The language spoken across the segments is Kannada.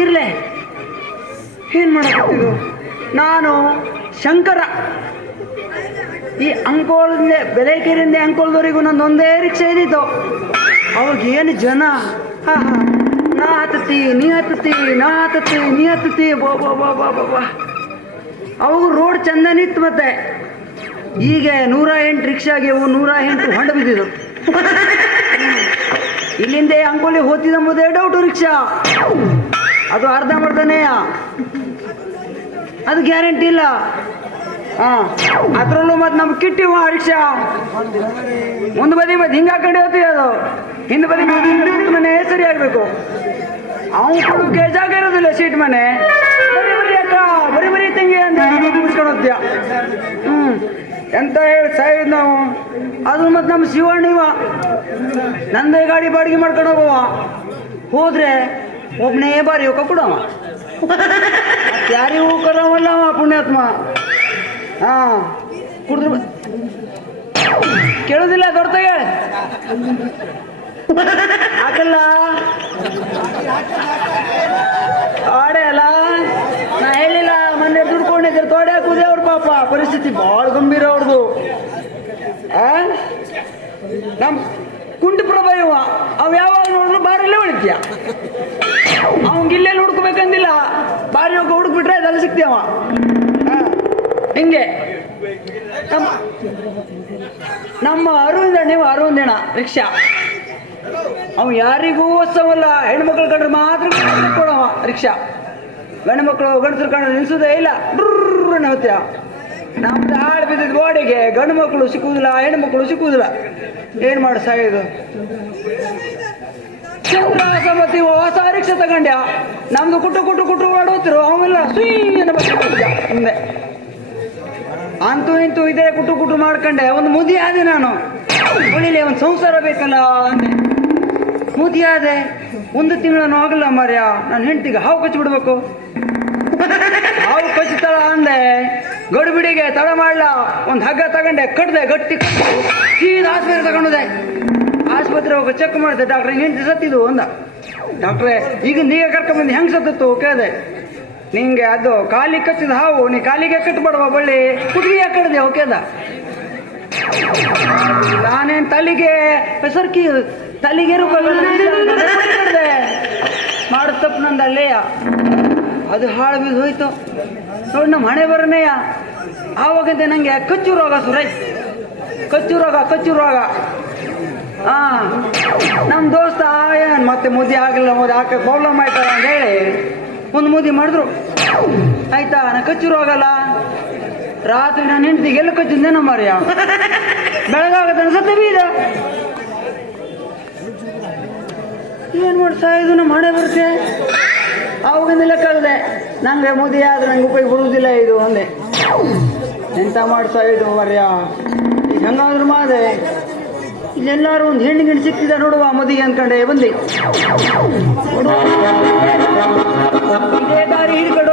ಇರ್ಲೆ. ಏನು ಮಾಡಕತ್ತಿದು ನಾನು ಶಂಕರ. ಈ ಅಂಕೋಲದಿಂದ ಬೆಲೆಕೇರಿಂದ ಅಂಕೋಲದವರೆಗೂ ನಂದು ಒಂದೇ ರಿಕ್ಷಾ ಇದ್ದಿತ್ತು. ಅವ್ರಿಗೆ ಏನು ಜನ? ಹಾ ನಾ ಹತ್ತತಿ ನೀ ಹತ್ತತಿ ನಾ ಹತ್ತತಿ ನೀ ಹತ್ತತಿ ಬಾ ಬಾ ಬಾ ಬಾ ಬಾ ಬಾ. ಅವಾಗ ರೋಡ್ ಚಂದನಿತ್ತು ಮತ್ತೆ. ಈಗ ನೂರ ಎಂಟು ರಿಕ್ಷಾಗೆ ಅವು ನೂರ ಎಂಟು ಹೊಂಡ ಬಿದ್ದಿದ್ರು ಇಲ್ಲಿಂದ ಅಂಕೋಲಿ ಹೋತಿದಂಬುದೇ ಡೌಟು ರಿಕ್ಷಾ. ಅದು ಅರ್ಧ ಮಾಡ್ತಾನೆಯ ಅದು ಗ್ಯಾರಂಟಿ ಇಲ್ಲ. ಹಾ, ಅದ್ರಲ್ಲೂ ಮತ್ತೆ ನಮ್ಗೆ ಕಿಟ್ಟಿವ ರಿಕ್ಷಾ ಒಂದು ಬದಿ ಮತ್ತೆ ಹಿಂಗೆ ಹಾಕೊಂಡು ಹೋಗ್ತೀವಿ ಅದು? ಹಿಂದೆ ಬದಿ ಮನೆ ಸರಿ ಆಗ್ಬೇಕು. ಅವನು ಕೊಡೋಕೆ ಜಾಗ ಇರೋದಿಲ್ಲ ಸೀಟ್ ಮನೆ. ಬರೀ ಬರೀ ಅಕ್ಕ, ಬರೀ ಬರೀ ತಂಗಿ ಅಂತ ಮುಗಿಸ್ಕೊಂಡು ಹೋಗ್ತೀಯ. ಹ್ಮ್, ಎಂತ ಹೇಳಿ ಸಾಯ್ ನಾವು? ಅದು ಮತ್ತೆ ನಮ್ಮ ಶಿವಣ್ಣ ಇವ ನಂದೇ ಗಾಡಿ ಬಾಡಿಗೆ ಮಾಡ್ಕೊಂಡು ಹೋಗುವ. ಹೋದ್ರೆ ಒಬ್ಬನೇ ಬಾರಿ ಕೊಡವ ಯಾರಿಗೂ ಕರವಲ್ಲ ಅವ ಪುಣ್ಯಾತ್ಮ. ಹಾ. ಕುಡಿದ್ರು ಕೇಳೋದಿಲ್ಲ ದೊಡ್ಡಗೆ. ಹಾಕಲ್ಲ. ಆಡೆ ಅಲ್ಲ. ನಾ ಹೇಳಿಲ್ಲ, ಮೊನ್ನೆ ದುಡ್ಕೊಂಡಿದ್ರೆ ತೋಡೆ ಹಾಕುದೇ ಅವ್ರ ಪಾಪ. ಪರಿಸ್ಥಿತಿ ಭಾಳ ಗಂಭೀರ ಅವ್ರದ್ದು ಆ? ನಮ್ ಕುಂಟ ಪ್ರಭಾವ ಅವ್ ಯಾವಾಗ ನೋಡಿದ್ರು ಬಾರಲ್ಲೇ ಉಳಿತೀಯ. ಅವಂಗ ಇಲ್ಲೆಲ್ಲಿ ಹುಡ್ಕೋಬೇಕಂದಿಲ್ಲ. ಬಾರಿ ಹೋಗಿ ಹುಡುಕ್ಬಿಟ್ರೆ ಅದೆಲ್ಲ ಸಿಗ್ತೀಯವ ಹಾ, ಹಿಂಗೆ. ನಮ್ಮ ನಮ್ಮ ನೀವು ಅರವಿಂದಣ ರಿಕ್ಷಾ. ಅವ್ ಯಾರಿಗೂ ಹೊಸವಲ್ಲ ಹೆಣ್ಮಕ್ಳು ಕಂಡ್ರೆ ಮಾತ್ರ ರಿಕ್ಷಾ. ಗಂಡು ಮಕ್ಕಳು ಗಂಡಸರು ಕಂಡ್ರೆ ನಿಲ್ಸೋದೇ ಇಲ್ಲ. ಹೋಗ್ತೀಯ ನಮ್ದು ಹಾಳು ಬಿದ್ದಿದ್ದು ಗೋಡೆಗೆ ಗಂಡು ಮಕ್ಕಳು ಸಿಕ್ಕುವುದಿಲ್ಲ ಮಕ್ಕಳು ಸಿಕ್ಕುದಿಲ್ಲ ಏನ್ ಮಾಡ ಸಾಯೋದು ಮತ್ತೆ ಹೊಸ ರಿಕ್ಷೆ ತಗೊಂಡ್ಯ? ನಮ್ದು ಕುಟ್ಟು ಕುಟ್ಟು ಕುಟ್ಟು ಓಡೋತಿರು ಅವೆಲ್ಲ ಸುಯ್ಯನ ಮುಂದೆ ಅಂತೂ ಇಂತೂ ಇದೇ ಕುಟ್ಟು ಕುಟ್ಟು ಮಾಡ್ಕೊಂಡೆ, ಒಂದು ಮುದಿ ಆದೆ ನಾನು. ಉಳಿಲಿ ಒಂದು ಸಂಸಾರ ಬೇಕಲ್ಲ ಅಂದೆ. ಮುದಿ ಆದೆ ಒಂದು ತಿಂಗಳನ್ನು ಆಗಲ್ಲ ಮಾರ್ಯ ನನ್ನ ಹೆಂಡತಿಗೆ ಹಾವು ಕಚ್ಚಿ ಬಿಡ್ಬೇಕು ಹಾವು ಕಚ್ತಾಳ ಅಂದೆ. ಗಡುಬಿಡಿಗೆ ತಡ ಮಾಡ್ಲ. ಒಂದು ಹಗ್ಗ ತಗೊಂಡೆ ಕಟ್ಟದೆ ಗಟ್ಟಿ ಸೀದ ಆಸ್ಪತ್ರೆ ತಗೊಂಡಿದೆ. ಆಸ್ಪತ್ರೆ ಹೋಗಿ ಚೆಕ್ ಮಾಡಿದೆ ಡಾಕ್ಟ್ರೆ ನಿಂತು ಸತ್ತಿದ್ದು ಅಂದ. ಡಾಕ್ಟ್ರೆ ಈಗ ನೀವೇ ಕರ್ಕೊಂಬಂದು ಹೆಂಗ್ ಸತ್ತಿತ್ತು ಕೇಳಿದೆ. ನಿಂಗೆ ಅದು ಕಾಲಿ ಕಚ್ಚಿದ ಹಾವು, ನೀ ಕಾಲಿಗೆ ಕಟ್ಟಬೇಡವ ಬಳ್ಳಿ. ಕುದುರೆ ಕಡ್ದೆ ಓಕೆದ ನಾನೇನ್ ತಲೆಗೆ ಹೆಸರ್ಕಿ, ತಲೆಗೆ ಮಾಡ ತಪ್ಪು ನಂದಲ್ಲೇ ಅಲ್ಲೇಯ. ಅದು ಹಾಳು ಬಿದ್ದು ಹೋಯ್ತು. ನೋಡಿ ನಮ್ಮ ಹಣೆ ಬರನೇಯ ಆವಾಗಂತೆ ನಂಗೆ ಕಚ್ಚು ರೋಗ ಸುರೈ ಕಚ್ಚು ರೋಗ ಕಚ್ಚು ರೋಗ. ಹಾ ನಮ್ಮ ದೋಸ್ತ ಏನ್ ಮತ್ತೆ ಮುದಿ ಆಗಲಿಲ್ಲ ಮುದಿ ಹಾಕಕ್ಕೆ ಪ್ರಾಬ್ಲಮ್ ಆಯ್ತಲ್ಲ ಅಂತ ಹೇಳಿ ಒಂದು ಮುದಿ ಮಾಡಿದ್ರು. ಆಯ್ತಾ, ನಾ ಕಚ್ಚು ರೋಗಲ್ಲ ರಾತ್ರಿ ನಾನು ಎಲ್ಲಿ ಎಲ್ಲ ನಮ್ಮ ಮರಿಯ. ಬೆಳಗಾಗತ್ತೆ ಅನ್ಸತ್ತೆ ಬೀದ. ಏನ್ ಮಾಡ್ತಾ ಇದು ನಮ್ಮ ಹಣೆ ಬರುತ್ತೆ. ಅವಾಗಿಂದಲೇ ಕಳೆದೆ, ನಂಗೆ ಮುದಿ ಆದ್ರೆ ನಂಗೆ ಉಪಯೋಗ ಬರುವುದಿಲ್ಲ ಇದು ಒಂದೆ ಎಂತ ಮಾಡ್ತಾ ಇದು ಮರ್ಯ ಈಗ ಹಂಗಾದ್ರು ಮಾದೆ. ಇಲ್ಲೆಲ್ಲಾರು ಒಂದು ಹೆಣ್ಣು ಗಿಣ್ಣು ಸಿಕ್ಕಿದ ನೋಡುವ ಮದಿಗೆ ಅನ್ಕೊಂಡೆ, ಬಂದಿ. ದಾರಿ ಹಿಡ್ಕೊಂಡು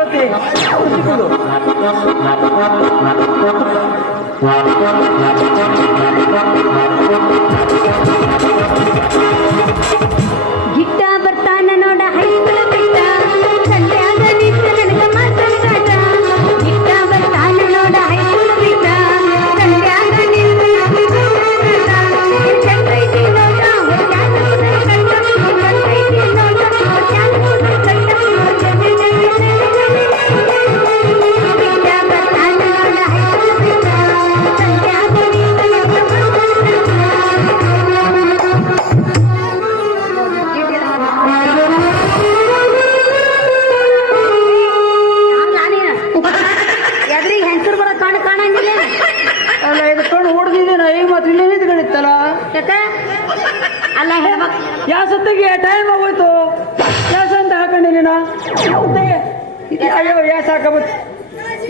ಅಯ್ಯೋ ಯಾಸ ಹಾಕಬತ್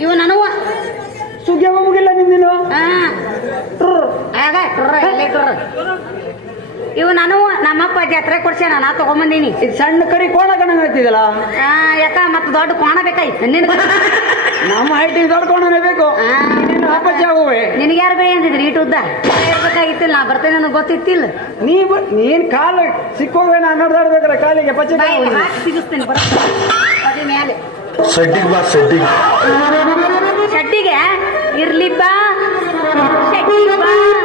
ಇವು ನನವ. ಸುಗ್ಗಿ ಹೋಗಿಲ್ಲ ಟ್ರ ಇವು ನಾನು ನಮ್ಮಪ್ಪ ಜಾತ್ರೆ ಕೊಡ್ಸ್ಯಾನ ನಾ ತಗೊಂಬಂದೀನಿ. ಇದು ಸಣ್ಣ ಕರಿ ಕೋಣ ಕಣಂಗ್ ಆಗ್ತಿದಲ್ಲ ಯಾಕ ಮತ್ತೆ ದೊಡ್ಡ ಕೋಣ ಬೇಕಾಯ್ತು. ನಿನ್ನ ನಮ್ಮ ಹೈಟಿಗೆ ದೊಡ್ಡ ಕೋಣನೇ ಬೇಕು. ಅಪ್ಪಚ್ಚಿ ಆಗುವೆ ನಿನಗೆ ಯಾರು ಬೆಳೆ ಅಂತಿದ್ರಿ? ಇಟ್ಟು ಉದ್ದ? ಇರ್ಬೇಕಾಗಿತ್ತಿಲ್ಲ ನಾ ಬರ್ತೇನೆ ನನಗೆ ಗೊತ್ತಿತ್ತಿಲ್ಲ. ನೀ ಬ- ನೀನ್ ಕಾಲು ಸಿಕ್ಕೋಗ ನಾನು ನಡೆದಾಡ್ಬೇಕಾರೆ ಕಾಲಿಗೆ ಪಚ್ಚೆ ಬಾಯ್ ಹಾಕಿ ಸಿಗಿಸ್ತೇನೆ ಬರ. ಮ್ಯಾಲೆ ಸೆಟ್ಟಿಂಗ್ ಬಾ ಸೆಟ್ಟಿಂಗ್ ಶೆಟ್ಟಿಗೆ ಇರ್ಲಿ ಬಾ. ಶೆಟ್ಟಿ ಬಾ.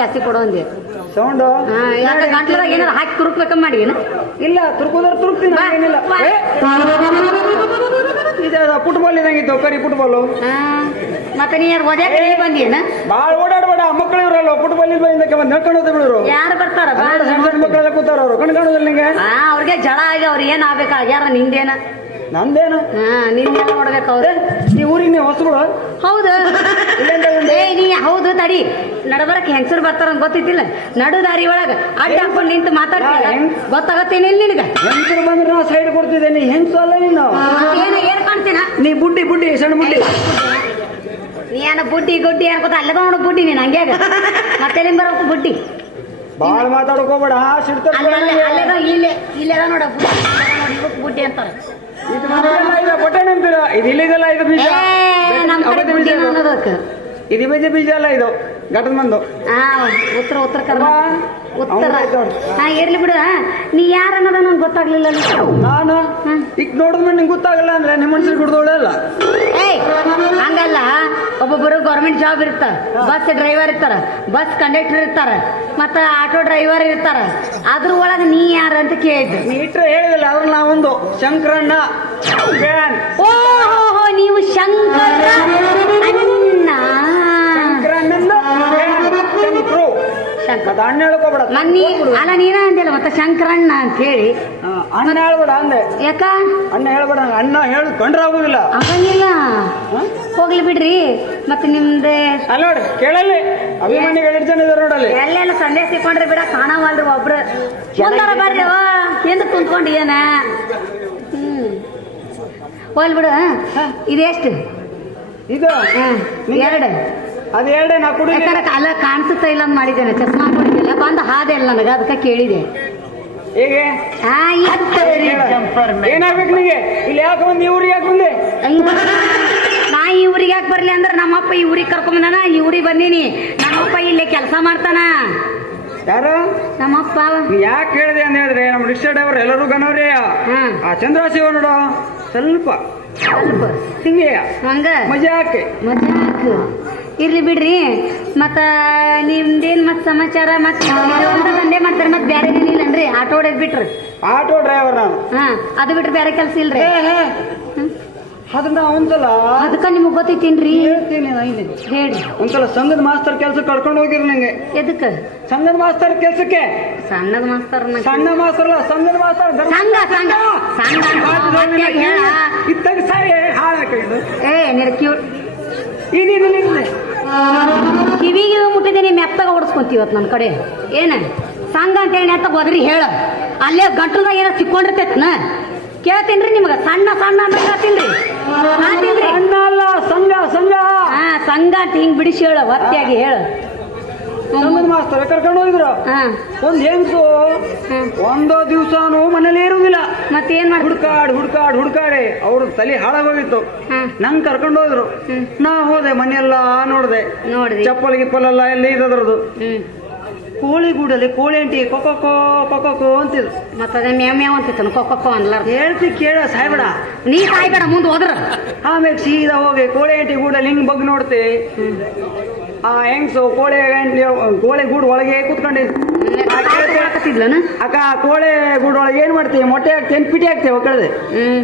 ಜಾಸ್ತಿ ಕೊಡೋ ಅಂದೆ ಸೌಂಡು? ಹಾ, ಯಾಕೆ ಗಂಟ್ಲದಾಗ ಏನಾರ ಹಾಕಿ ತುರುಕ್ಬೇಕ ಮಾಡಿ ಏನು? ಇಲ್ಲ ತುರ್ಕೋದ್ರ ತುರುಕ್ತೀನಿ ಏನಿಲ್ಲ. ಏ, ಇದು ಫುಟ್ಬಾಲ್ ಇದಂಗಿತ್ತು ಕರಿ ಫುಟ್ಬಾಲ್ ಹಾ, ಮತ್ತೆ ನೀ ಯಾರು ಒದ್ಯಾಕ ಇಲ್ಲಿ ಬಂದಿಯೇನ ಭಾಳ ಓಡಾಡಬೇಡ ಮಕ್ಕಳು ಇವ್ರಲ್ಲ ಫುಟ್ಬಾಲ್ ಇಲ್ಲಿ ಇಂದಕ್ಕೆ ಬಂದು ಬಿಡೋರು ಯಾರು ಬರ್ತಾರ? ಬಾ ಸಣ್ಣ ಸಣ್ಣ ಮಕ್ಕಳೆಲ್ಲ ಕೂತಾರ ಅವ್ರು ಕಣ್ ಕಾಣೋದಿಲ್ಲ ನಿಂಗೆ. ಹಾ ಅವ್ರಿಗೆ ಜಳ ಆಗಿ ಅವ್ರು ಏನ್ ಆಗ್ಬೇಕಾಗ್ಯಾರ ನಿಂದೇನ? ನಂದೇನು? ಹಾ ನಿಂದೇನ ನೋಡ್ಬೇಕು ಅವ್ರು. ಈ ಊರಿಗೆ ನೀವು ಹೊಸಗಳು? ಹೌದು. ಏ ನೀ ಹೌದು ತಡಿ. ನಡಬರಕ್ ಹೆಂಗಸರು ಬರ್ತಾರ ಅಂತ ಗೊತ್ತಿದ್ದಿಲ್ಲ ನಡು ದಾರಿ ಒಳಗ ಅಡ್ಡ ಹಾಕೊಂಡು ನಿಂತು ಮಾತಾಡ್ತೀಯ ಗೊತ್ತಾಗತ್ತೇನೆ? ಗೊತ್ತಾಗತ್ತೇನಿಲ್ಲ ನಿನಗ? ಹೆಂಗಸರು ಬಂದ್ರೆ ನಾವು ಸೈಡ್ ಕೊಡ್ತಿದ್ದೆ. ನೀ ಹೆಂಗಸು ಅಲ್ಲ ನೀನು ಏನ ಏನ್ ಕಾಣ್ತೀನ? ನೀ ಬುಡ್ಡಿ ಬುಡ್ಡಿ ಸಣ್ಣ ಬುಡ್ಡಿ. ನೀ ಏನ ಬುಡ್ಡಿ ಗುಡ್ಡಿ ಅನ್ಕೋತ ಅಲ್ಲದ ನೋಡು ಬುಡ್ಡಿ ನೀನು ಹಂಗೆ ಮತ್ತೆ ಬರೋಕು ಬುಡ್ಡಿ? ಬಾಳ ಮಾತಾಡ್ಕೋಬೇಡ ಅಲ್ಲೇದ ಇಲ್ಲೇ ಇಲ್ಲೇದ ನೋಡ ಬುಡ್ಡಿ. ಅಂತಾರ. ಇದು ಇಲ್ಲಿದೆಲ್ಲ ಇದು ಬೀಜ ಇದು. ಬೀಜ ಬೀಜ ಅಲ್ಲ ಇದು? ಘಟದ ಮಂದು. ಹಾ ಉತ್ತರ ಉತ್ತರ ಕರ್ನಾಟಕ ಉತ್ತರ. ಹಾ ಇರ್ಲಿ ಬಿಡು ನೀ ಯಾರ ಅನ್ನೋದ ನಂಗೆ ಗೊತ್ತಾಗ್ಲಿಲ್ಲ ನಾನು. ಈಗ ನೋಡಿದ್ಮೇಲೆ ನಿಂಗೆ ಗೊತ್ತಾಗಲ್ಲ ಅಂದ್ರೆ ನಿಮ್ಮ ಮನ್ಸಿಗೆ ಕುಡ್ದೋಳೆ ಅಲ್ಲ? ಏಯ್ ಹಂಗಲ್ಲ. ಒಬ್ಬೊಬ್ಬರು ಗೌರ್ಮೆಂಟ್ ಜಾಬ್ ಇರ್ತ. ಬಸ್ ಡ್ರೈವರ್ ಇರ್ತಾರ. ಬಸ್ ಕಂಡಕ್ಟರ್ ಇರ್ತಾರ. ಮತ್ತ ಆಟೋ ಡ್ರೈವರ್ ಇರ್ತಾರ. ಅದ್ರ ಒಳಗ ನೀ ಯಾರ ಅಂತ ಕೇಳಿದ್ದೆ. ನೀ ಇಟ್ರೆ ಹೇಳಿದಿಲ್ಲ ಅದ್ರ ನಾವೊಂದು ಶಂಕರಣ್ಣ. ಓ ಹೋ ನೀವು ಶಂಕರ ಶಂಕರ ಅಣ್ಣ ಹೇಳ್ಕೊಬೇಡ. ಮನ್ನಿ ಅಲ್ಲ ನೀನ ಅಂದಿಲ್ಲ ಮತ್ತೆ ಶಂಕರಣ್ಣ ಅಂತ ಹೇಳಿ. ಅಣ್ಣ ಹೇಳ್ಬೇಡ ಅಂದೆ. ಯಾಕ? ಅಣ್ಣ ಹೇಳ್ಬೇಡ ಅಣ್ಣ ಹೇಳಿ ಕಂಡ್ರೆ ಆಗುದಿಲ್ಲ. ಆಗಂಗಿಲ್ಲ. ಹೋಗ್ಲಿ ಬಿಡ್ರಿ. ಮತ್ತೆ ನಿಮ್ದೆ ಅಲ್ಲ ನೋಡಿ ಕೇಳಲ್ಲಿ. ಅಭಿಮಾನಿಗಳು ಎಷ್ಟು ಜನ ಇದಾರೆ ನೋಡಲ್ಲಿ. ಎಲ್ಲೆಲ್ಲ ಸಂದೇಶ ಸಿಕ್ಕೊಂಡ್ರೆ ಬಿಡ ಕಾಣವಲ್ರಿ ಒಬ್ರು. ಮುಂದಾರ ಬರ್ರಿ ಎಂದು ಕುಂತ್ಕೊಂಡು ಏನ? ಹ್ಮ್. ಹೋಲ್ ಬಿಡು ಇದೆಷ್ಟು? ಇದು? ಎರಡು. ನಾ ಕುಡಿ ಯಾಕಂದ್ರೆ ಅಲ್ಲ ಕಾಣಿಸುತ್ತಾ ಇಲ್ಲ ಅಂತ ಮಾಡಿದ್ದೇನೆ. ಚಸ್ಮಾ ಕೊಡಿದ್ದಿಲ್ಲ ಬಂದು ಹಾದೆ ಅಲ್ಲ ನನಗೆ ಅದಕ್ಕೆ ಕೇಳಿದೆ. ಹೇಗೆ? ಏನಾಗ್ಬೇಕು ನಿಂಗೆ ಇಲ್ಲಿ ಯಾಕೆ ಬಂದು ಇವ್ರಿಗೆ ಯಾಕೆ ಬಂದೆ? ನಾ ಈ ಊರಿಗೆ ಯಾಕೆ ಬರ್ಲಿ ಅಂದ್ರೆ ನಮ್ಮಪ್ಪ ಈ ಊರಿಗೆ ಕರ್ಕೊಂಬಂದಾನ ಈ ಊರಿಗೆ ಬಂದೀನಿ. ನಮ್ಮಪ್ಪ ಇಲ್ಲಿ ಕೆಲಸ ಮಾಡ್ತಾನ. ಯಾರು? ನಮ್ಮಪ್ಪ. ಯಾಕೆ ಹೇಳಿದೆ ಅಂತ ಹೇಳಿದ್ರೆ? ನಮ್ಮ ರಿಕ್ಷಾ ಡ್ರೈವರ್ ಎಲ್ಲರೂ ಗನವ್ರಿ. ಆ ಚಂದ್ರ ಶಿವ ನೋಡು. ಸ್ವಲ್ಪ. ಸ್ವಲ್ಪ. ಹಿಂಗೆ. ಹಂಗ. ಮಜಾಕೆ ಮಜಾಕ್ ಇರ್ಲಿ ಬಿಡ್ರಿ. ಮತ್ತ ನಿಮ್ದೇನ್ ಮತ್ ಸಮಾಚಾರ? ಮತ್ ಬಂದೆ ಮಾಡ್ತಾರೆ ಮತ್ ಬ್ಯಾರೆ ಏನಿಲ್ಲನ್ರಿ ಆಟೋ ಹೊಡೆದ್ ಬಿಟ್ರಿ. ಆಟೋ ಡ್ರೈವರ್ ನಾನು. ಹಾ ಅದು ಬಿಟ್ರೆ ಬೇರೆ ಕೆಲಸ ಇಲ್ರಿ. ಅದನ್ನ ಒಂದ್ಸಲ ಅದಕ್ಕ ನಿಮಗೆ ಗೊತ್ತೈತೇನ್ರಿ? ಹೇಳ್ತೀನಿ ಇಲ್ಲಿ. ಹೇಳ್ರಿ. ಒಂದ್ಸಲ ಸಂಘದ ಮಾಸ್ತರ್ ಕೆಲಸ ಕರ್ಕೊಂಡು ಹೋಗಿರಿ ನಂಗೆ. ಎದಕ್ಕ? ಸಂಘದ ಮಾಸ್ತರ್ ಕೆಲ್ಸಕ್ಕೆ. ಸಣ್ಣದ ಮಾಸ್ತರ್ ಸಣ್ಣ ಮಾಸ್ತರ್ ಅಲ್ಲ ಸಂಘದ ಮಾಸ್ತರ್ ಸಂಘ ಸಂಘ. ಸಂಘ ಇತ್ತಾಗ ಹೇಳ. ಹಾಳಾಕ ಇದು ಏ ನಿರ ಕ್ಯೂ ಇದಿದು ನಿಂದೆ. ಕಿವಿಗೆ ಮುಟ್ಟಿದ್ದೀನಿ ಮೆತ್ತಗ ಓಡಿಸ್ಕೊಂತೀವಿ ಇವತ್ತು ನನ್ನ ಕಡೆ. ಏನ? ಸಂಘ ಅಂತ ಹೇಳಿ ನೆತ್ತಗ ಹೋದ್ರಿ ಹೇಳ. ಅಲ್ಲೇ ಗಂಟಲ್ದಾಗ ಏನೋ ಸಿಕ್ಕೊಂಡಿರ್ತೈತನ ಕೇಳ್ತೀನ್ರಿ ನಿಮ್ಗೆ. ಸಣ್ಣ ಸಣ್ಣ ಅಂತ ಕೇಳ್ತೀನಿ ಸಂಘ ಸಂಘ. ಹಾ ಸಂಘ ಅಂತ ಹಿಂಗ್ ಬಿಡಿಸಿ ಹೇಳ ಒತ್ತಿಯಾಗಿ ಹೇಳ. ಸಂಘದ ಮಾಸ್ತರ್ ಕರ್ಕೊಂಡು ಹೋಗಿದ್ರು ಹಾ. ಒಂದ್ ಹೆಂಗ್ಸು. ಒಂದೋ ದಿವ್ಸನು ಮನೇಲಿ ಇರುವುದಿಲ್ಲ ಮತ್ತೇನ್ ಹುಡ್ಕಾಡ್ ಹುಡ್ಕಾಡ್ ಹುಡ್ಕಾಡಿ ಅವ್ರ ತಲೆ ಹಾಳಾಗೋಗಿತ್ತು. ನಂಗ್ ಕರ್ಕೊಂಡು ಹೋದ್ರು ನಾ ಹೋದೆ ಮನೆಯೆಲ್ಲ ನೋಡ್ದೆ. ಚಪ್ಪಲ್ ಗಿಪ್ಪಲ್ ಎಲ್ಲ ಎಲ್ಲಿ ಇದ್ರದ್ದು ಕೋಳಿ ಗೂಡಲ್ಲಿ ಕೋಳಿ ಅಂಟಿ ಕೊಕ್ಕೋ ಕೊಕ್ಕೋ ಅಂತಿದ್ರು. ಮತ್ತ ಅದೇ ಮೇವ್ ಮೇವ್ ಅಂತಿತ್ತು ಕೊಕೊಕೋ ಅನ್ಲಾರ ಹೇಳ್ತಿ ಕೇಳ ಸಾಯ್ಬೇಡ. ನೀ ಸಾಯ್ಬೇಡ ಮುಂದೆ ಹೋದ್ರ. ಆಮೇಲೆ ಸೀದಾ ಹೋಗಿ ಕೋಳಿ ಅಂಟಿ ಗೂಡಲ್ಲಿ ಹಿಂಗ್ ಬಗ್ ನೋಡ್ತಿ. ಆ ಹೆಂಗ್ಸು ಕೋಳಿ ಕೋಳಿ ಗೂಡು ಒಳಗೆ ಕೂತ್ಕೊಂಡಿದ್ ಅಕ್ಕ ಕೋಳಿ ಗೂಡು ಒಳಗೆ ಏನ್ ಮಾಡ್ತೀವಿ ಮೊಟ್ಟೆ ಹಾಕ್ತೀನಿ ಪಿಟಿ ಹಾಕ್ತೇವೆ ಕಳೆದೆ ಹ್ಮ್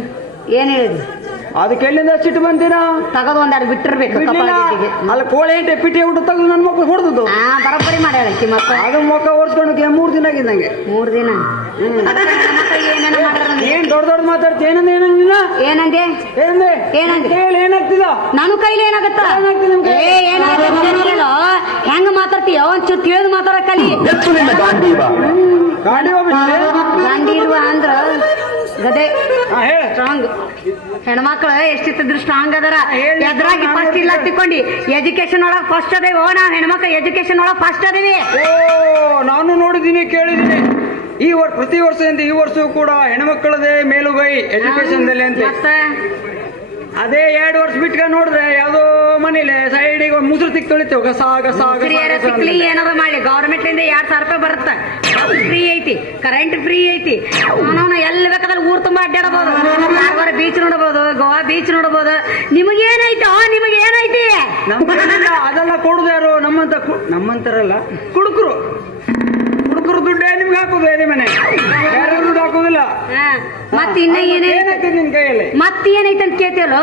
ಏನ್ ಹೇಳಿದ್ರಿ? ಅದಕ್ಕೆ ಎಲ್ಲಿಂದ ಸಿಟ್ಟು ಬಂದಿನ? ತಗದು ಒಂದೆರಡು ಬಿಟ್ಟಿರ್ಬೇಕು ಅಲ್ಲ ಕೋಳಿ ಏಂಟೆ ಪಿಟಿ ಊಟ ತಗ್ದು ನನ್ನ ಮಕ್ಳು ಹೊಡೆದದ್ದು. ಬರಬ್ಬರಿ ಮಾಡ್ಯಾಳಕ್ಕಿ ಮತ್ತ ಅದು ಮುಖ ಓಡಿಸ್ಕೊಂಡು ಮೂರ್ ದಿನ ಆಗಿದ್ದಂಗೆ. ಮೂರ್ ದಿನ? ಮಾತಾಡ್ತಿ? ಏನಂದ ಏನಂಗಿಲ್ಲ ಏನಂದೆ? ಏನಂದೆ? ಏನಂದೆ? ಹೇಳಿ ಏನಾಗ್ತಿದ? ನನ್ನ ಕೈಲಿ ಏನಾಗತ್ತ? ಏನಾಗ್ತಿದೆ ನಿಮ್ ಕೈಲಿ? ಏ ಏನಾಗತ್ತ ಕೇಳೋ ಹೆಂಗ ಮಾತಾಡ್ತೀಯ? ಒಂಚೂರು ತಿಳಿದು ಮಾತಾಡ ಕಲಿ ನಿನ್ನ ಗಾಂಧೀವ ಗಾಡಿ ಗಾಂಡಿ ಇರುವ ಅಂದ್ರ ಗದೆ. ಸ್ಟ್ರಾಂಗ್ ಹೆಣ್ಮಕ್ಳು ಎಷ್ಟಿತ್ತಿದ್ರು ಸ್ಟ್ರಾಂಗ್ ಅದರ. ಹೇಳಿ, ಎದ್ರಾಗಿ ನಾನು ಫಸ್ಟ್ ಇಲ್ಲ ತಿಕ್ಕೊಂಡಿ ಎಜುಕೇಶನ್ ಒಳಗ ಫಸ್ಟ್ ಅದೇ ಓ ನಾವ್ ಹೆಣ್ಮಕ್ಳು ಎಜುಕೇಶನ್ ಒಳಗ ಫಸ್ಟ್ ಅದೇವಿ. ಓ ನಾನು ನೋಡಿದೀನಿ ಕೇಳಿದ್ದೀನಿ. ಈ ವರ್ಷ ಪ್ರತಿ ವರ್ಷದಿಂದ ಈ ವರ್ಷವೂ ಕೂಡ ಹೆಣ್ಮಕ್ಕಳದೇ ಮೇಲುಗೈ ಎಜುಕೇಶನ್ ಅಂತ. ಅದೇ ಎರಡು ವರ್ಷ ಬಿಟ್ಕ ನೋಡಿದ್ರೆ ಯಾವ್ದೋ ಮನೇಲಿ ಸೈಡಿಗೆ ಮುಸುರು ತಿಕ್ ತೊಳಿತೇವೆ. ಕಸ ಕಸ ಸಿಕ್ಲಿ. ಏನಾರ ಮಾಡಿ. ಗೌರ್ಮೆಂಟ್ ಇಂದ ಎರಡ್ ಸಾವಿರ ರೂಪಾಯಿ ಬರುತ್ತೆ. ಫ್ರೀ ಐತಿ. ಕರೆಂಟ್ ಫ್ರೀ ಐತಿ. ನಾವು ಎಲ್ಲಿ ಬೇಕಾದ್ರೆ ಊರ್ ತುಂಬಾ ಅಡ್ಡಾಡಬಹುದು. ಕಾರವಾರ ಬೀಚ್ ನೋಡಬಹುದು ಗೋವಾ ಬೀಚ್ ನೋಡಬಹುದು. ನಿಮಗೆ ಏನೈತಿ ನಿಮಗೆ ಏನೈತಿ ಅದೆಲ್ಲ ಕೊಡುದು ಯಾರು? ನಮ್ಮಂತ ನಮ್ಮಂತರಲ್ಲ. ಕುಡುಕರು. ಹಾಕೋದು ಎದೆ ಮನೆ. ಬೇರೆ ದುಡ್ಡು ಹಾಕೋದಿಲ್ಲ. ಮತ್ತ ಇನ್ನ ಏನೇನ ಏನಾಗ್ತದೆ ನಿನ್ ಕೈಯಲ್ಲಿ? ಮತ್ತ ಏನೈತೆ ಅಂತ ಕೇಳ್ತೀವಲ್ಲ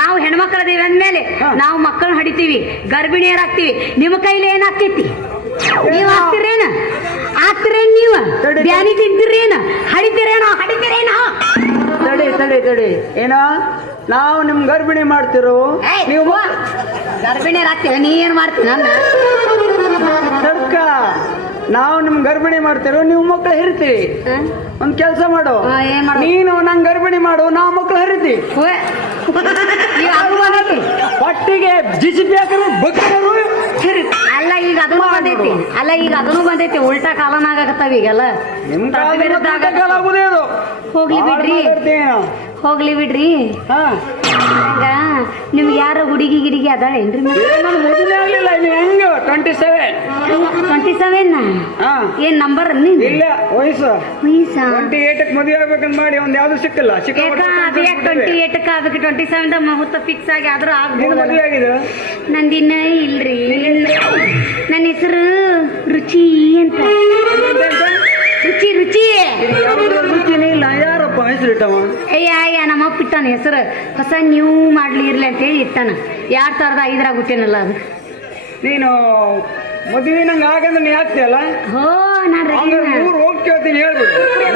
ನಾವು ಹೆಣ್ಮಕ್ಳದೇವಿ ಅಂದ್ಮೇಲೆ. ನಾವು ಮಕ್ಕಳನ್ನ ಹಡಿತೀವಿ ಗರ್ಭಿಣಿಯರಾಗ್ತೀವಿ ನಿಮ್ಮ ಕೈಲಿ ಏನಾಗ್ತೈತಿ ನೀವು ಆಗ್ತಿರೇನ? ಆಗ್ತಿರೇನ್ ನೀವ? ತಡಿ. ಬ್ಯಾನಿ ತಿಂತಿರೇನ? ಹಡಿತಿರೇನೋ? ಹಡಿತೀರೇನೋ? ತಡಿ ತಡಿ ತಡಿ. ಏನೋ? ನಾವು ನಿಮ್ ಗರ್ಭಿಣಿ ಮಾಡ್ತಿರೋ? ನೀವು ಗರ್ಭಿಣಿಯರಾಗ್ತೀರ ನೀ ಏನ್ ಮಾಡ್ತೀರ ತಡ್ಕ. ನಾವು ನಿಮ್ ಗರ್ಭಿಣಿ ಮಾಡ್ತೀರೋ ನೀವು ಮಕ್ಕಳು ಹಿರಿತೀವಿ? ಒಂದ್ ಕೆಲಸ ಮಾಡು? ನೀನು ನಂಗ್ ಗರ್ಭಿಣಿ ಮಾಡು ನಾವು ಮಕ್ಕಳು ಹರಿತಿ ಪಟ್ಟಿಗೆ ಹೊಟ್ಟಿಗೆ ಜಿಸಿಪಿ ಹಾಕಿದ್ರು ಬಗ್ಗರು ಹಿರಿ ಅಲ್ಲ ಈಗ ಅದನ್ನು ಬಂದೈತಿ. ಅಲ್ಲ ಈಗ ಅದನ್ನು ಬಂದೈತಿ. ಉಲ್ಟಾ ಕಾಲನಾಗತ್ತವ ಈಗೆಲ್ಲ. ಹೋಗ್ಲಿ ಬಿಡ್ರಿ. ಹೋಗ್ಲಿ ಬಿಡ್ರಿ. ನಿಮ್ಗೆ ಯಾರ ಹುಡುಗಿ ಗಿಡಿಗೆ ಅದಾಳೇನ್ರಿ ಟ್ವೆಂಟಿ ಸೆವೆನ್ ಟ್ವೆಂಟಿ ಸೆವೆನ್ ಏನ್ ನಂಬರ್ ನೀನ್? ಇಲ್ಲ ವಯಸ್ಸು. ವಯಸ್ಸಾ? ಟ್ವೆಂಟಿ ಮದುವೆ ಆಗ್ಬೇಕಂತ ಮಾಡಿ ಒಂದ್ ಯಾವ್ದು ಸಿಕ್ಕಿಲ್ಲ. ಯಾಕ ಅದೇ ಟ್ವೆಂಟಿ ಏಟಕ್ಕೆ ಆಗ್ಬೇಕು ಟ್ವೆಂಟಿ ಸೆವೆನ್ ಮುಹೂರ್ತ ಫಿಕ್ಸ್ ಆಗಿ ಆದ್ರೂ ಆಗ್ಬೋದು ನಂದಿನ ಇಲ್ರಿ. ನನ್ನ ಹೆಸರು ರುಚಿ ಅಂತ. ರುಚಿ ರುಚಿ. ರುಚಿನೇ ಇಲ್ಲ ಯಾರಪ್ಪ ಹೆಸರು ಇಟ್ಟವ ಅಯ್ಯ ಅಯ್ಯ ನಮ್ಮ ಅಪ್ಪ ಇಟ್ಟಾನ ಹೆಸರು. ಹೊಸ ನೀವು ಮಾಡ್ಲಿ ಇರ್ಲಿ ಅಂತ ಹೇಳಿ ಇಟ್ಟಾನ. ಯಾರ ಸಾವಿರದ ಐದರಾಗ ಹುಟ್ಟೇನಲ್ಲ ಅದು. ನೀನು ಮದುವೆ ನಂಗೆ ಆಗಂದ್ರೆ ನೀ ಆಗ್ತೀಯಲ್ಲ ಹೋ ನಾನು ಊರು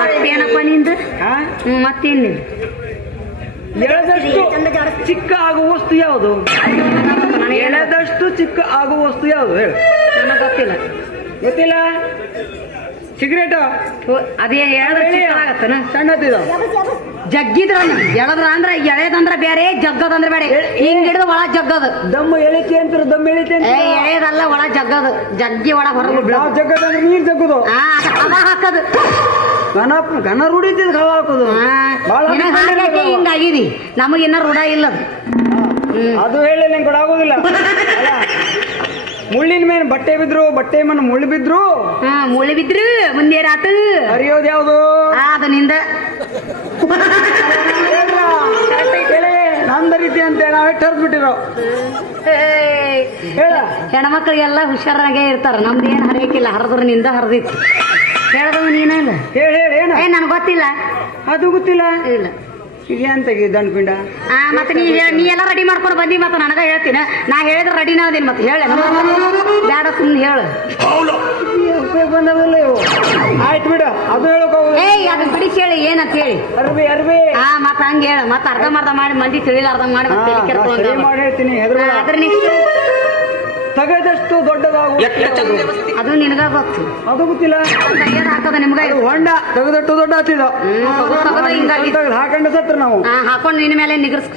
ಮತ್ತೇನಪ್ಪ ನಿಂದು? ಮತ್ತೇನ್ ಎಳೆದಷ್ಟು ಚಿಕ್ಕ ಆಗುವ ವಸ್ತು ಯಾವುದು? ಎಳೆದಷ್ಟು ಚಿಕ್ಕ ಆಗುವ ವಸ್ತು ಯಾವುದು? ಹೇಳು. ನನಗೆ ಗೊತ್ತಿಲ್ಲ. ಗೊತ್ತಿಲ್ಲ? ಸಿಗರೇಟ್? ಅದೇ ಚಿಕ್ಕದಾಗತ್ತನ? ಸಣ್ಣದಿದ. ಜಗ್ಗಿದ್ರ ಎಳದ್ರ ಅಂದ್ರ ಎಳೆದಂದ್ರ ಬೇರೆ ಜಗ್ಗದಂದ್ರ ಬೇರೆ. ಹಿಂಗ್ ಹಿಡಿದು ಒಳ ಜಗ್ಗದು. ದಮ್ಮ ಎಳಿಕೆ ಅಂತಾರೆ ದಮ್ಮ ಎಳಿತೆ ಎಳೆಯದಲ್ಲ ಎಳೆದಲ್ಲ ಒಳ ಜಗ್ಗದು. ಜಗ್ಗಿ ಒಳ ಹೊರಗೆ ಜಗ್ಗದ ನೀರ್ ಜಗ್ಗದು. ಹಾ ಅದ ಹಾಕದು. ಘನ ಘನ ರೂಢಿತಿದ್ ಹವ ಹಾಕೋದು. ಭಾಳ. ಹಿಂಗಾಗಿದಿ ನಮಗಿನ್ನ ರೂಢ ಇಲ್ಲ ಅದು. ಅದು ಹೇಳಿ ನಂಗೆ ಕೂಡ ಆಗೋದಿಲ್ಲ. ಅಲ್ಲ, ಮುಳ್ಳಿನ ಮೇಲೆ ಬಟ್ಟೆ ಬಿದ್ರು ಬಟ್ಟೆ ಮೇಲೆ ಮುಳ್ಳು ಬಿದ್ರು. ಹಾ ಮುಳ್ಳಿ ಬಿದ್ರು ಮುಂದೆ ರಾತು ಹರಿಯೋದು ಯಾವುದು? ಆ, ಅದು ನಿಂದ ರೀತಿ ಅಂತ ನಾವೇ ಎಷ್ಟು ಹರಿದ್ ಬಿಟ್ಟಿರೋ. ಹೇಳ. ಹೆಣ್ಮಕ್ಳಿಗೆಲ್ಲ ಹುಷಾರಾಗೆ ಇರ್ತಾರ. ನಮ್ದು ಏನು ಹರಿಯಕ್ಕಿಲ್ಲ. ಹರಿದ್ರ ನಿಂದ ಹರಿದಿತ್ತು. ಹೇಳಿದ್ರು ನೀನಲ್ಲ ಹೇಳಿ ಹೇಳಿ ಏನ ಏ ನನ್ಗೆ ಗೊತ್ತಿಲ್ಲ. ಅದು ಗೊತ್ತಿಲ್ಲ. ಇಲ್ಲ. ಏನ್ ತೆಗಿ ದಂಡಪಿಂಡ ಆ ಮತ್ತೆ ನೀ ಹೇಳ್- ನೀ ಎಲ್ಲ ರೆಡಿ ಮಾಡ್ಕೊಂಡು ಬಂದಿ ಮತ್ತೆ ನನಗ ಹೇಳ್ತೀನಿ. ನಾ ಹೇಳಿದ್ರೆ ರೆಡಿನ ಅದೇನು ಮತ್ತೆ ಹೇಳ. ಬೇಡ ಸುಮ್ಮನೆ ಹೇಳು. ಉಪಯೋಗ ಬಂದವಲ್ಲ ಇವು. ಆಯ್ತು ಬಿಡು ಅದು ಹೇಳಕ್ ಏಯ್ ಅದನ್ನ ಬಿಡಿ ಹೇಳಿ ಏನಂತ ಹೇಳಿ. ಅರ್ಬಿ ಅರ್ಬಿ. ಆ ಮತ್ತೆ ಹಂಗೆ ಹೇಳ. ಮತ್ತೆ ಅರ್ಧ ಮರ್ಧ ಮಾಡಿ ಮಂದಿ ತಿಳಿಲಾರ್ದ ಮಾಡಿ ಮತ್ತೆ ತಲೆ ನಾ ಕೆಡ್ಸ್ಕೊಂಡ್ ಸರಿ ಮಾಡಿ ಹೇಳ್ತೀನಿ ಆದ್ರೆ ಅದ್ರ ನೆಕ್ಸ್ಟ್ ತಗದಷ್ಟು ದೊಡ್ಡದಾಗುವ ಅದು ನಿನಗ ಗೊತ್ತು ಅದು ಗೊತ್ತಿಲ್ಲ ತೆಗಿಯೋದು ಹಾಕದ ನಿಮ್ಗ? ಅದು ಹೊಂಡ. ತಗದಷ್ಟು ದೊಡ್ಡ ಹತ್ತಿದ. ಹ್ಮ್ ತಗದ್ ತಗದ ಹಿಂಗಾಗಿ. ಹಾಕೊಂಡ ಸತ್ರ ನಾವು. ಹಾ ಹಾಕೊಂಡು ನಿನ್ನ ಮೇಲೆ ನಿಗರ್ಸ್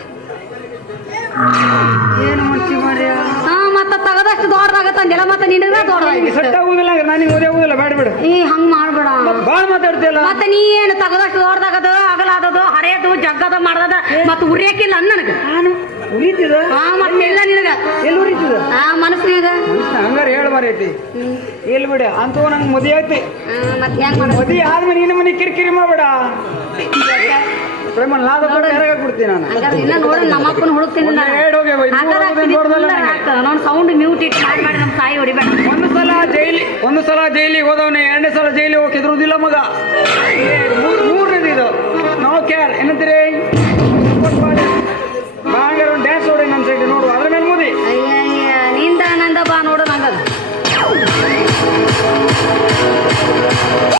ಏನು ಮಾಡ್ತೀವಿ ಮಾರ್ಯ ಹಾ ಮತ್ತ ತಗದಷ್ಟು ದೊಡ್ಡದಾಗತ್ತಂದಿಲ್ಲ ಮತ್ತೆ ನಿನಗ ದೊಡ್ಡದಾಗಿ ಸೆಟ್ ಆಗುದಿಲ್ಲ ನನಗೆ ಓದಿ ಆಗುದಿಲ್ಲ ಬೇಡ ಬಿಡು. ಈ ಹಂಗ್ ಮಾಡ್ಬೇಡ. ಬಾಳ ಮಾತಾಡ್ತಿಯಲ್ಲ. ಮತ್ತೆ ನೀ ಏನು ತಗದಷ್ಟು ದೊಡ್ಡದಾಗದು ಅಗಲಾದದು ಹರಿಯದು ಜಗ್ಗದ ಮಾಡ್ದದ ಮತ್ತೆ ಉರಿಯಕ್ಕಿಲ್ಲ ಅನ್ ನನಗ. ನಾನು ಉರಿತಿದ? ಹಾ ಮತ್ತೆ ಇಲ್ಲ ನಿನಗ. ಎಲ್ಲಿ ಉರಿತಿದ? ಆ ಮನಸ್ಸಿನಾಗ ಹಂಗಾರೆ ಹೇಳ ಮಾರೈತಿ ಎಲ್ಲಿ ಬಿಡ ಅಂತೂ ನಂಗೆ ಮದುವೆ ಐತಿ. ಮತ್ತೆ ಹೆಂಗ್ ಮಾಡೋದು? ಮದುವೆ ಆದ್ಮೇಲೆ ನಿನ್ನ ಮನೆ ಕಿರಿಕಿರಿ ಮಾಡಬೇಡ. ಪ್ರೇಮ ನಾದ ಕೊಡ್ತೀನಿ ನಾನು. ಹಂಗಾರೆ ಇನ್ನ ನೋಡ ನಮ್ಮ ಅಪ್ಪನ ಹುಡುಕ್ತೀನಿ ನಾನು. ಎರಡು ಹೋಗಿ. ನಾನು. ಸೌಂಡ್ ಮ್ಯೂಟ್ ಇಟ್ ಮಾಡಿ ಮಾಡಿ ನಮ್ಮ ತಾಯಿ ಹೊಡಿಬೇಡ. ಒಂದು ಸಲ ಜೈಲಿ ಒಂದು ಸಲ ಜೈಲಿಗೆ ಹೋದವನೇ ಎರಡನೇ ಸಲ ಜೈಲಿ ಹೋಗಿ ಹೆದರುದಿಲ್ಲ ಮಗ. ಮೂರನೇದು ಇದು. ನೋ ಕೇರ್ ಏನಂತೀರಿ? ಬಾಂಗ್ಯಾರ ಡ್ಯಾನ್ಸ್ ನೋಡಿ ನನ್ನ ಸೈಡ್ ನೋಡು. ಅದ್ರ ಮೇಲೆ ಮುದಿ.